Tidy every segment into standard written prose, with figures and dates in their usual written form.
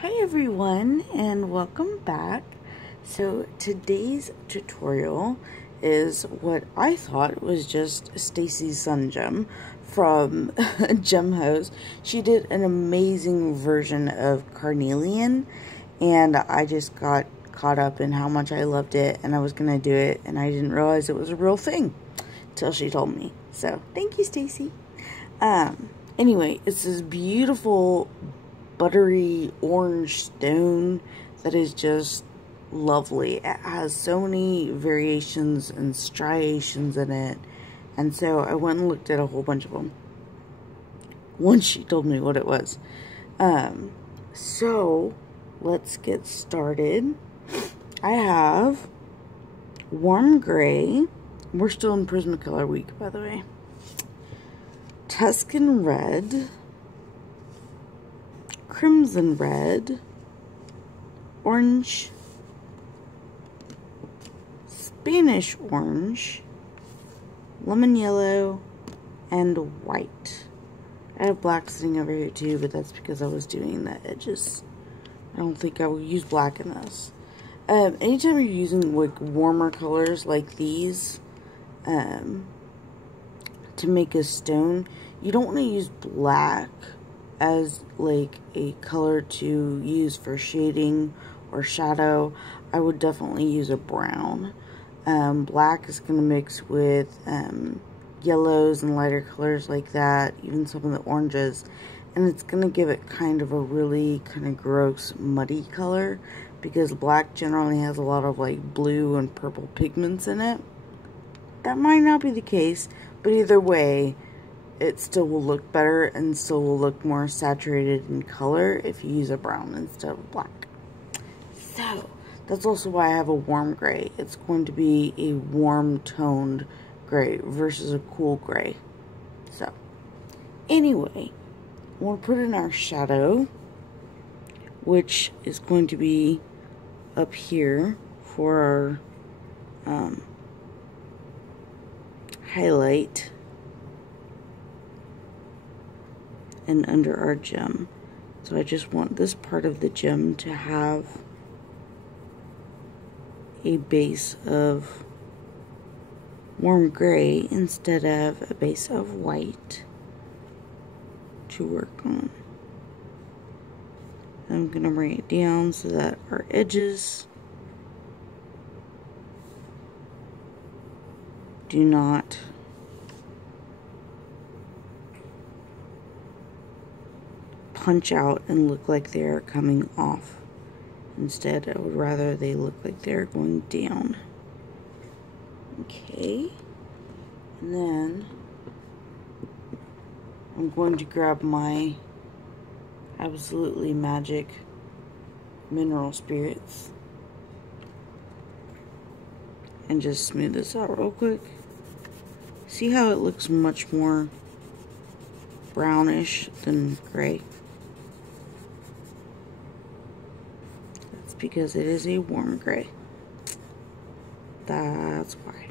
Hi everyone and welcome back. So today's tutorial is what I thought was just Stacy's Sun Gem from Gem Hose. She did an amazing version of Carnelian and I just got caught up in how much I loved it and I was gonna do it and I didn't realize it was a real thing till she told me. So thank you, Stacy. Anyway, it's this beautiful buttery orange stone that is just lovely. It has so many variations and striations in it, and so I went and looked at a whole bunch of them once she told me what it was. So let's get started. I have warm gray. We're still in Prismacolor week, by the way. Tuscan red, crimson red, orange, Spanish orange, lemon yellow, and white. I have black sitting over here too, but that's because I was doing the edges. I don't think I will use black in this. Anytime you're using like warmer colors like these to make a stone, you don't want to use black as like a color to use for shading or shadow. I would definitely use a brown. Black is going to mix with yellows and lighter colors like that, even some of the oranges, and it's going to give it kind of a really kind of gross muddy color because black generally has a lot of like blue and purple pigments in it. That might not be the case, but either way, it still will look better and still will look more saturated in color if you use a brown instead of black. So, that's also why I have a warm gray. It's going to be a warm toned gray versus a cool gray. So, anyway, we'll put in our shadow, which is going to be up here for our highlight and under our gem. So I just want this part of the gem to have a base of warm gray instead of a base of white to work on. I'm going to bring it down so that our edges do not punch out and look like they're coming off. Instead, I would rather they look like they're going down. Okay. And then I'm going to grab my Absolutely Magic Mineral Spirits and just smooth this out real quick. See how it looks much more brownish than gray? That's because it is a warm gray. That's why.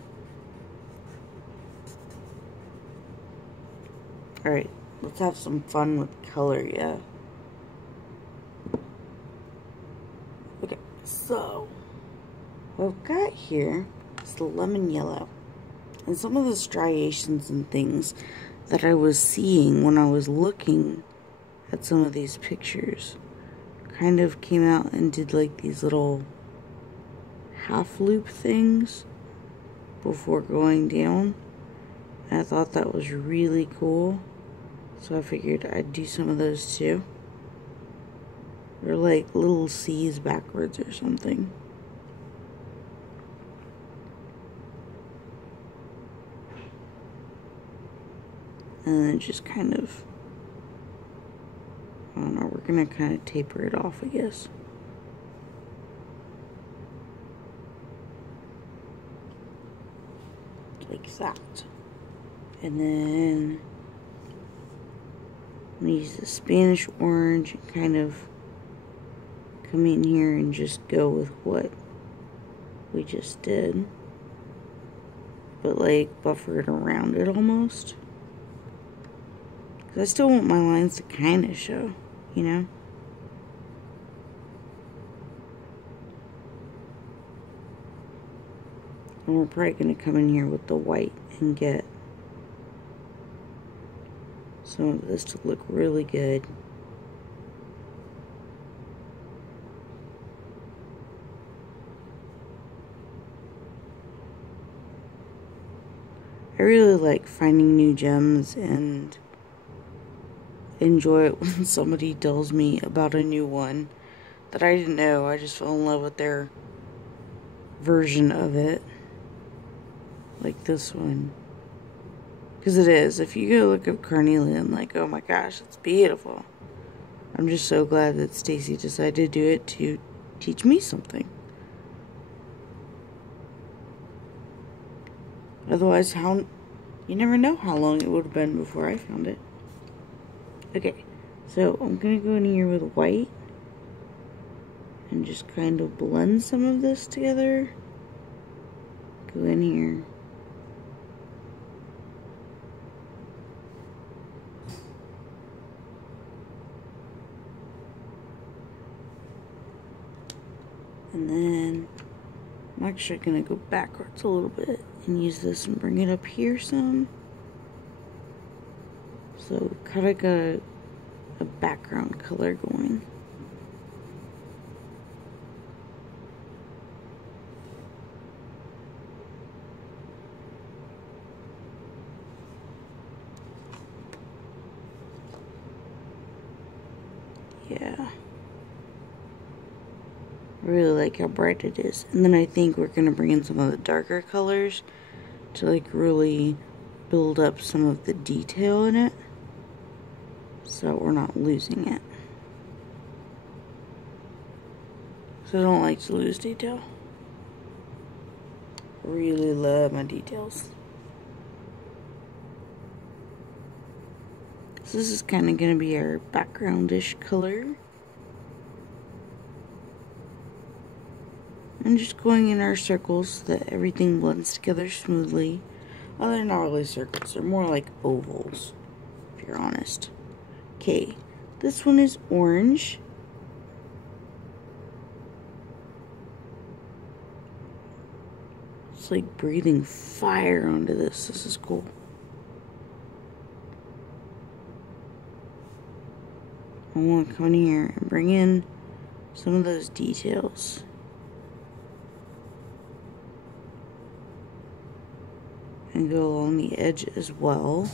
Alright, let's have some fun with color, yeah. Okay, so what I've got here is the lemon yellow. And some of the striations and things that I was seeing when I was looking at some of these pictures kind of came out and did like these little half loop things before going down. And I thought that was really cool. So I figured I'd do some of those too. They're like little C's backwards or something. And then just kind of, I don't know, we're going to kind of taper it off, I guess. Like that. And then I'm going to use the Spanish orange and kind of come in here and just go with what we just did. But like buffer it around it almost. I still want my lines to kind of show, you know? And we're probably going to come in here with the white and get some of this to look really good. I really like finding new gems and enjoy it when somebody tells me about a new one that I didn't know. I just fell in love with their version of it. Like this one. Because it is. If you go look up Carnelian, like, oh my gosh, it's beautiful. I'm just so glad that Stacy decided to do it to teach me something. Otherwise, you never know how long it would have been before I found it. Okay, so I'm going to go in here with white and just kind of blend some of this together. Go in here. And then I'm actually going to go backwards a little bit and use this and bring it up here some. So kind of got a background color going. Yeah. I really like how bright it is. And then I think we're going to bring in some of the darker colors to like really build up some of the detail in it, so we're not losing it. So I don't like to lose detail. Really love my details. So this is kind of going to be our background-ish color. And just going in our circles so that everything blends together smoothly. Oh, they're not really circles, they're more like ovals, if you're honest. Okay, this one is orange. It's like breathing fire onto this. This is cool. I want to come in here and bring in some of those details. And go along the edge as well.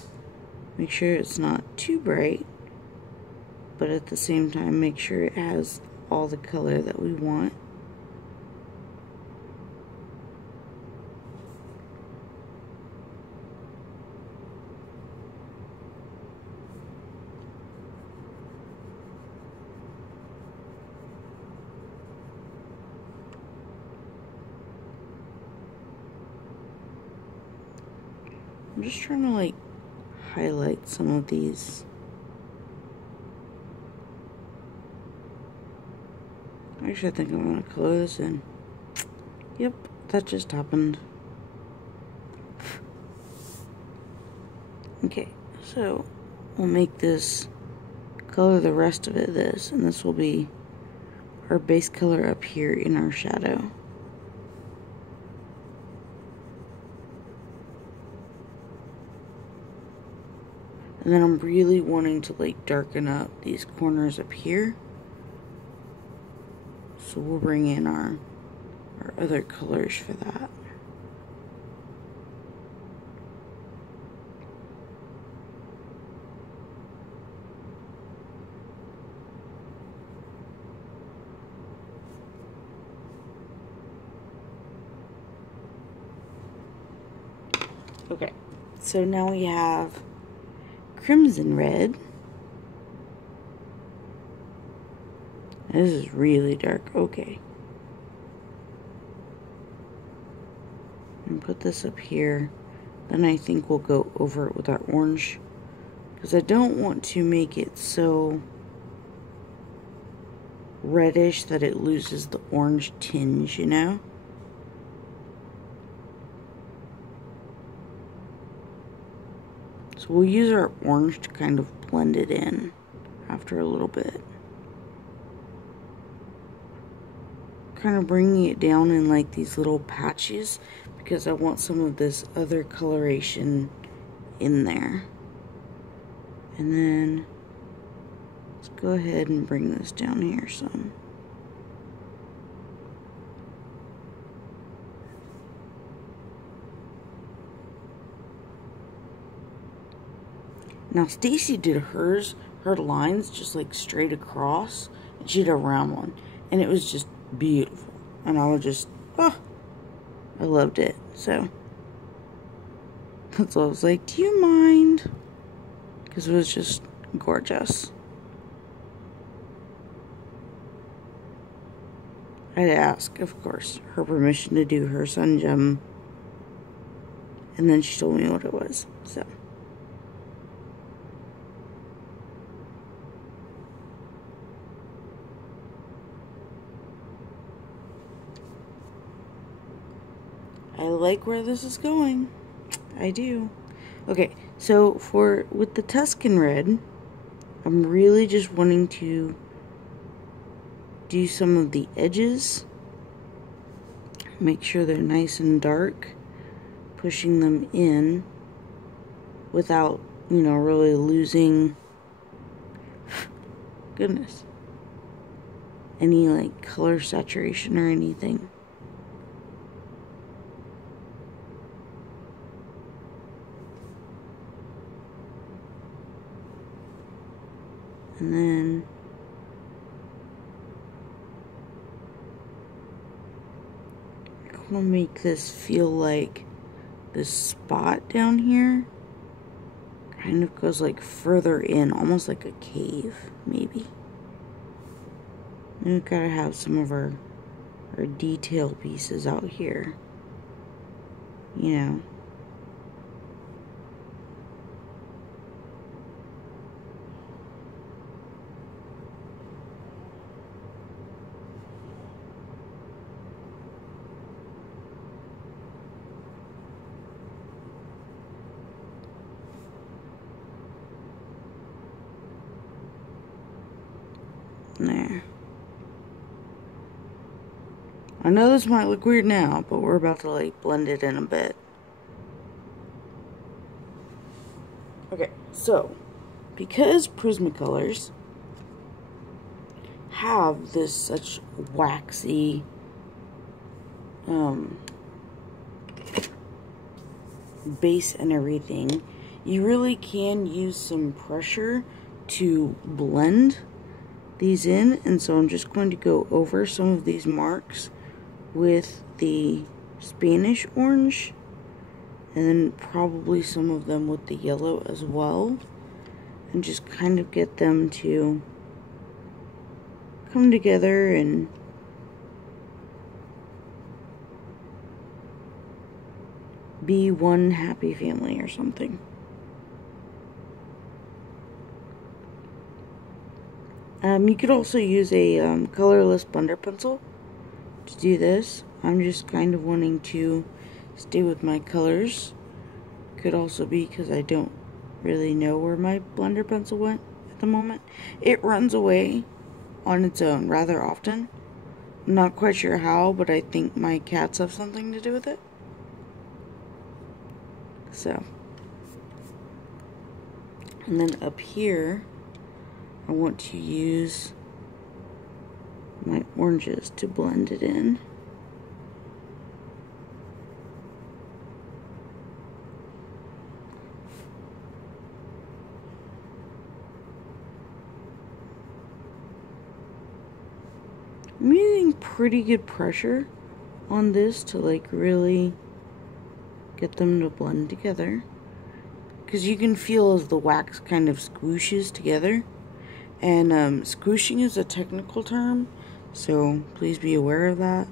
Make sure it's not too bright, but at the same time make sure it has all the color that we want. I'm just trying to like highlight some of these. Actually, I think I'm going to color this in. Yep, that just happened. Okay, so we'll make this, color the rest of it this, and this will be our base color up here in our shadow. And then I'm really wanting to like darken up these corners up here. So we'll bring in our other colors for that. Okay, so now we have crimson red. This is really dark. Okay. And put this up here. Then I think we'll go over it with our orange, because I don't want to make it so reddish that it loses the orange tinge, you know? So we'll use our orange to kind of blend it in after a little bit. Kind of bringing it down in like these little patches, because I want some of this other coloration in there. And then let's go ahead and bring this down here some. Now Stacy did hers, her lines just like straight across, and she did a round one, and it was just beautiful. And I was just, oh, I loved it. So that's all I was like, do you mind? Because it was just gorgeous. I had to ask, of course, her permission to do her sun gem, and then she told me what it was. So I like where this is going. I do. Okay, so with the Tuscan red, I'm really just wanting to do some of the edges. Make sure they're nice and dark. Pushing them in without, you know, really losing, goodness, any like color saturation or anything. And then I want to make this feel like this spot down here kind of goes like further in, almost like a cave, maybe. And we've got to have some of our detail pieces out here, you know. There. I know this might look weird now, but we're about to like blend it in a bit. Okay, so because Prismacolors have this such waxy base and everything, you really can use some pressure to blend these in, and so I'm just going to go over some of these marks with the Spanish orange, and then probably some of them with the yellow as well, and just kind of get them to come together and be one happy family or something. You could also use a colorless blender pencil to do this. I'm just kind of wanting to stay with my colors. Could also be because I don't really know where my blender pencil went at the moment. It runs away on its own rather often. I'm not quite sure how, but I think my cats have something to do with it. So, and then up here, I want to use my oranges to blend it in. I'm using pretty good pressure on this to like really get them to blend together, because you can feel as the wax kind of squishes together. And squishing is a technical term, so please be aware of that.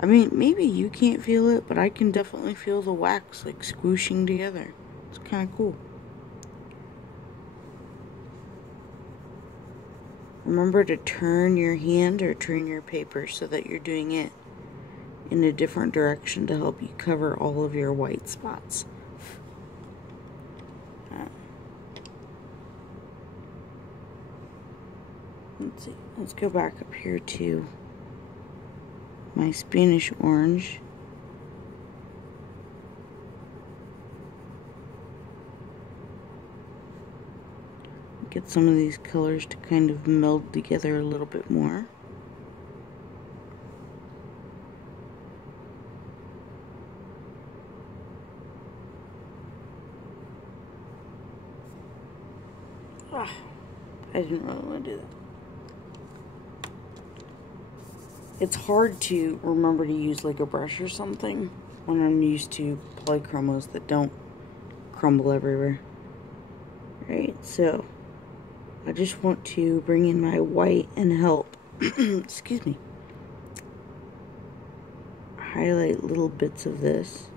I mean, maybe you can't feel it, but I can definitely feel the wax like squishing together. It's kind of cool. Remember to turn your hand or turn your paper so that you're doing it in a different direction to help you cover all of your white spots. let's see. Let's go back up here to my Spanish orange. Get some of these colors to kind of meld together a little bit more. I didn't really want to do that. It's hard to remember to use like a brush or something when I'm used to polychromos that don't crumble everywhere. Right, so I just want to bring in my white and help, excuse me, highlight little bits of this.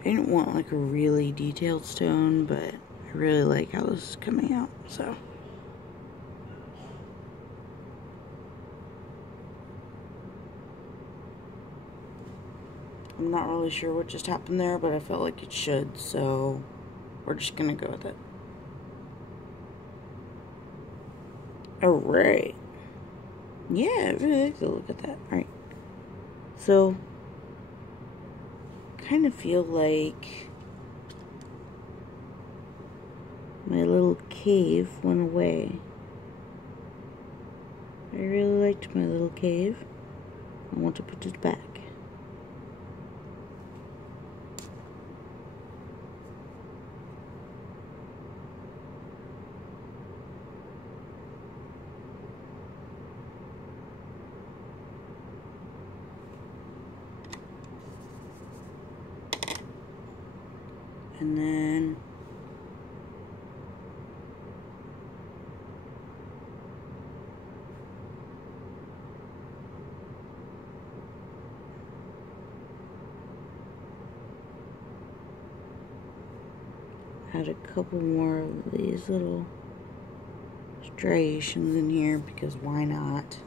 I didn't want like a really detailed stone, but I really like how this is coming out, so. I'm not really sure what just happened there, but I felt like it should, so we're just gonna go with it. Alright. Yeah, I really like to look at that. Alright. So, kind of feel like my little cave went away. I really liked my little cave. I want to put it back. And then add a couple more of these little striations in here because why not?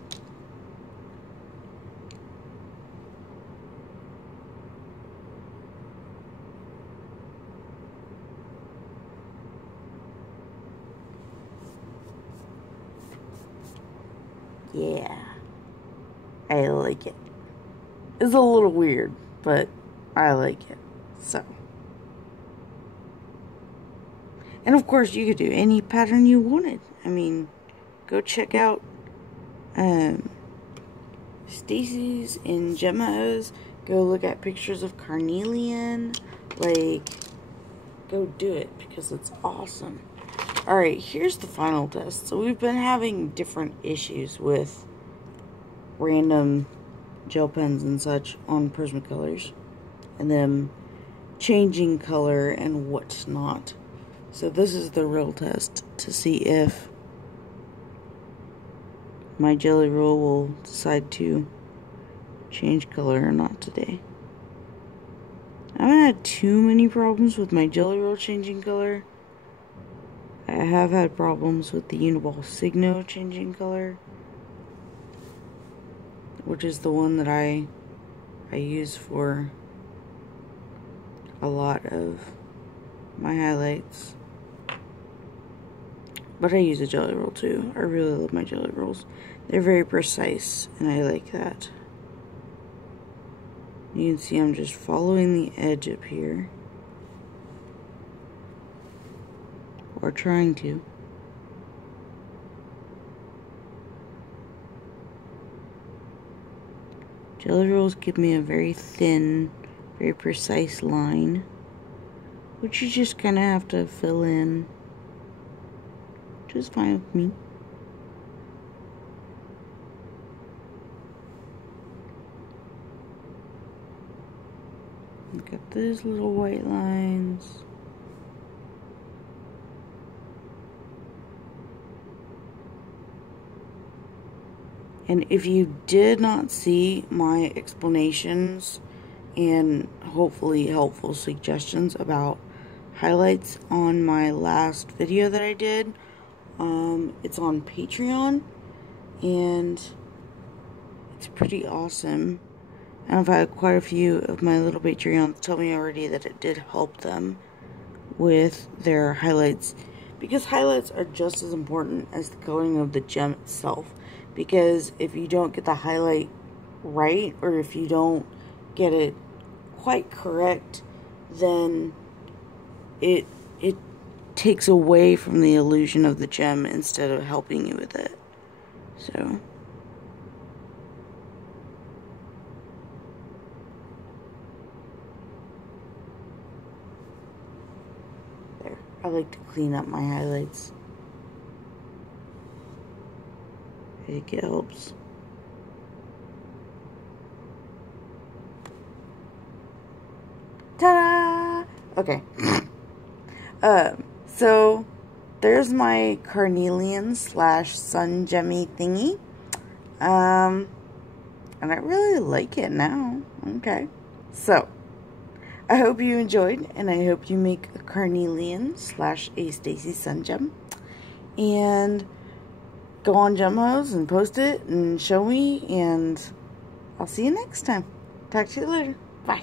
Yeah, I like it. It's a little weird, but I like it, so. And of course, you could do any pattern you wanted. I mean, go check out Stacy's and Gemma's. Go look at pictures of Carnelian. Like, go do it because it's awesome. Alright, here's the final test. So we've been having different issues with random gel pens and such on Prismacolors. And them changing color and what's not. So this is the real test to see if my Jelly Roll will decide to change color or not today. I haven't had too many problems with my Jelly Roll changing color. I have had problems with the Uniball Signo changing color, which is the one that I use for a lot of my highlights. But I use a Jelly Roll too. I really love my Jelly Rolls. They're very precise, and I like that. You can see I'm just following the edge up here. Or trying to. Jelly Rolls give me a very thin, very precise line, which you just kind of have to fill in. Which is fine with me. Look at these little white lines. And if you did not see my explanations and hopefully helpful suggestions about highlights on my last video that I did, it's on Patreon, and It's pretty awesome. And I've had quite a few of my little Patreons tell me already that it did help them with their highlights. Because highlights are just as important as the coloring of the gem itself. Because if you don't get the highlight right, or if you don't get it quite correct, then it takes away from the illusion of the gem instead of helping you with it. So there. I like to clean up my highlights. I think it helps. Ta-da! Okay. So there's my Carnelian / sun gemmy thingy. And I really like it now. Okay. So, I hope you enjoyed, and I hope you make a Carnelian / a Stacy sun gem. And go on Gemhose and post it and show me, and I'll see you next time. Talk to you later. Bye.